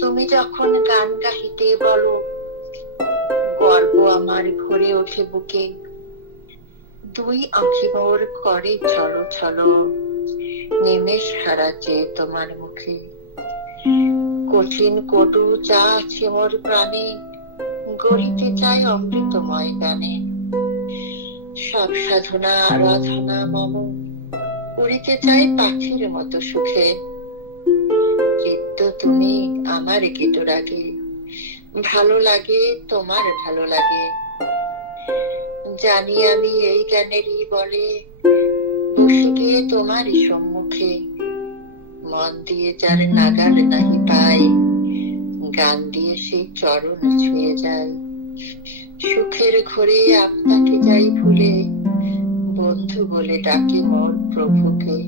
তুমি যখন গান গাহিতে বলো, গর্ব আমার ভরে ওঠে বুকে। দুই আঁখি মোর করে ছলো ছলো, নিমেষ হারা চেয়ে তোমার মুখে। কঠিন কটু চা আছে মোর প্রাণে, গড়িতে চাই অমৃতময় গানে। সব সাধনা আরাধনা মম, উড়িতে চাই পাখির মতো সুখে। চিত্ত তুমি আমার গীত রাগে, ভালো লাগে তোমার ভালো লাগে। জানি আমি এই গানেরই বলে, বসে গিয়ে তোমারই সম্মুখে। মন দিয়ে যার নাগাল নাহি পাই, গান দিয়ে সেই চরণ ছুঁয়ে যায়। সুখের ঘরে আপনাকে যাই ভুলে, বন্ধু বলে ডাকি মোর প্রভুকে।